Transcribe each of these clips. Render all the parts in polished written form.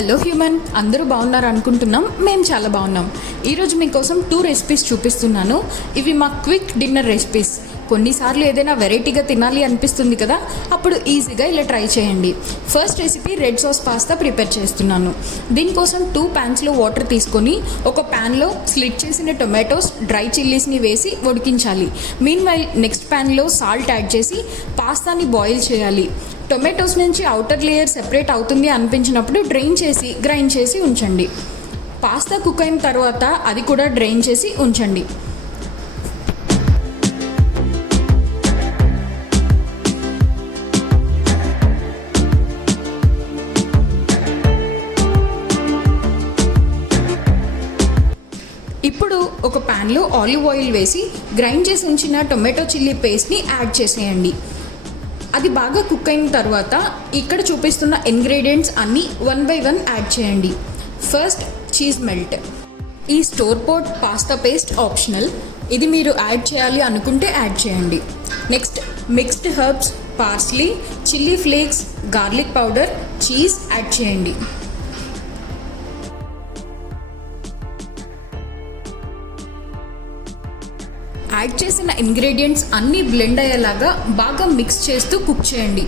Hello human, అందరూ బాగున్నారు అనుకుంటున్నాం. మేము చాలా బాగున్నాం. ఈరోజు మీకోసం 2 రెసిపీస్ చూపిస్తున్నాను. ఇవి మా క్విక్ డిన్నర్ రెసిపీస్. కొన్నిసార్లు ఏదైనా వెరైటీగా తినాలి అనిపిస్తుంది కదా, అప్పుడు ఈజీగా ఇలా ట్రై చేయండి. First recipe red sauce pasta prepare చేస్తున్నాను. దీనికోసం 2 ప్యాన్స్లో వాటర్ తీసుకొని ఒక ప్యాన్లో స్లిట్ చేసిన టొమాటోస్, డ్రై చిల్లీస్ని వేసి ఉడికించాలి. మీన్వైల్ నెక్స్ట్ ప్యాన్లో సాల్ట్ యాడ్ చేసి పాస్తాని బాయిల్ చేయాలి. టొమాటోస్ నుంచి అవుటర్ లేయర్ సెపరేట్ అవుతుంది అనిపించినప్పుడు డ్రైన్ చేసి గ్రైండ్ చేసి ఉంచండి. పాస్తా కుక్ అయిన తర్వాత అది కూడా డ్రైన్ చేసి ఉంచండి. ఇప్పుడు ఒక ప్యాన్లో ఆలివ్ ఆయిల్ వేసి గ్రైండ్ చేసి ఉంచిన టొమాటో చిల్లీ పేస్ట్ని యాడ్ చేసేయండి. అది బాగా కుక్ అయిన తర్వాత ఇక్కడ చూపిస్తున్న ఇంగ్రీడియంట్స్ అన్నీ 1 by 1 యాడ్ చేయండి. First cheese melt. ఈ స్టోర్ పోట్ పాస్తా పేస్ట్ ఆప్షనల్, ఇది మీరు యాడ్ చేయాలి అనుకుంటే యాడ్ చేయండి. Next mixed herbs, parsley, chilli flakes, garlic powder, cheese add చేయండి. యాడ్ చేసిన ఇంగ్రీడియంట్స్ అన్నీ బ్లెండ్ అయ్యేలాగా బాగా మిక్స్ చేస్తూ కుక్ చేయండి.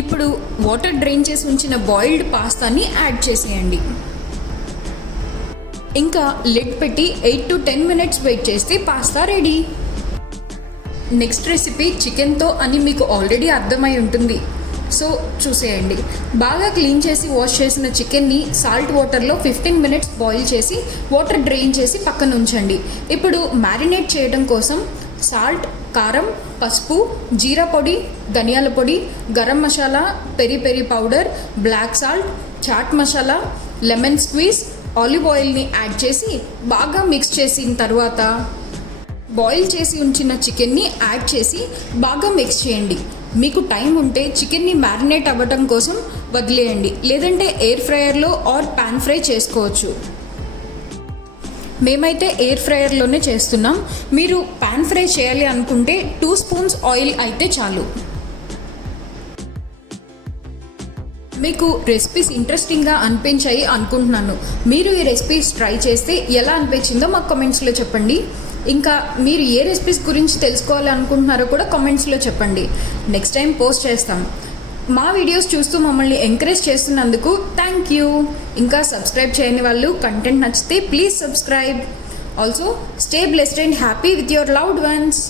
ఇప్పుడు వాటర్ డ్రైన్ చేసి ఉంచిన బాయిల్డ్ పాస్తాని యాడ్ చేసేయండి. ఇంకా లిడ్ పెట్టి 8 to 10 minutes వెయిట్ చేస్తే పాస్తా రెడీ. నెక్స్ట్ రెసిపీ చికెన్తో అని మీకు ఆల్రెడీ అర్థమై ఉంటుంది, సో చూసేయండి. బాగా క్లీన్ చేసి వాష్ చేసిన చికెన్ని సాల్ట్ వాటర్లో 15 minutes బాయిల్ చేసి వాటర్ డ్రైన్ చేసి పక్కన ఉంచండి. ఇప్పుడు మ్యారినేట్ చేయడం కోసం సాల్ట్, కారం, పసుపు, జీరా పొడి, ధనియాల పొడి, garam masala, peri peri powder, black salt, chaat masala, lemon squeeze, olive ఆయిల్ని యాడ్ చేసి బాగా మిక్స్ చేసిన తర్వాత బాయిల్ చేసి ఉంచిన చికెన్ని యాడ్ చేసి బాగా మిక్స్ చేయండి. మీకు టైం ఉంటే చికెన్ని మ్యారినేట్ అవ్వడం కోసం వదిలేయండి, లేదంటే ఎయిర్ ఫ్రైయర్లో ఆర్ పాన్ ఫ్రై చేసుకోవచ్చు. మేమైతే ఎయిర్ ఫ్రైయర్లోనే చేస్తున్నాం. మీరు పాన్ ఫ్రై చేయాలి అనుకుంటే 2 spoons ఆయిల్ అయితే చాలు. మీకు రెసిపీస్ ఇంట్రెస్టింగ్గా అనిపించాయి అనుకుంటున్నాను. మీరు ఈ రెసిపీస్ ట్రై చేస్తే ఎలా అనిపించిందో మాకు కామెంట్స్లో చెప్పండి. ఇంకా మీరు ఏ రెసిపీస్ గురించి తెలుసుకోవాలి అనుకుంటున్నారో కూడా కామెంట్స్లో చెప్పండి. నెక్స్ట్ టైం పోస్ట్ చేస్తాం. మా వీడియోస్ చూస్తూ మమ్మల్ని ఎంకరేజ్ చేస్తున్నందుకు థ్యాంక్ యూ. ఇంకా సబ్స్క్రైబ్ చేయని వాళ్ళు కంటెంట్ నచ్చితే please subscribe. Also stay blessed and happy with your loved ones.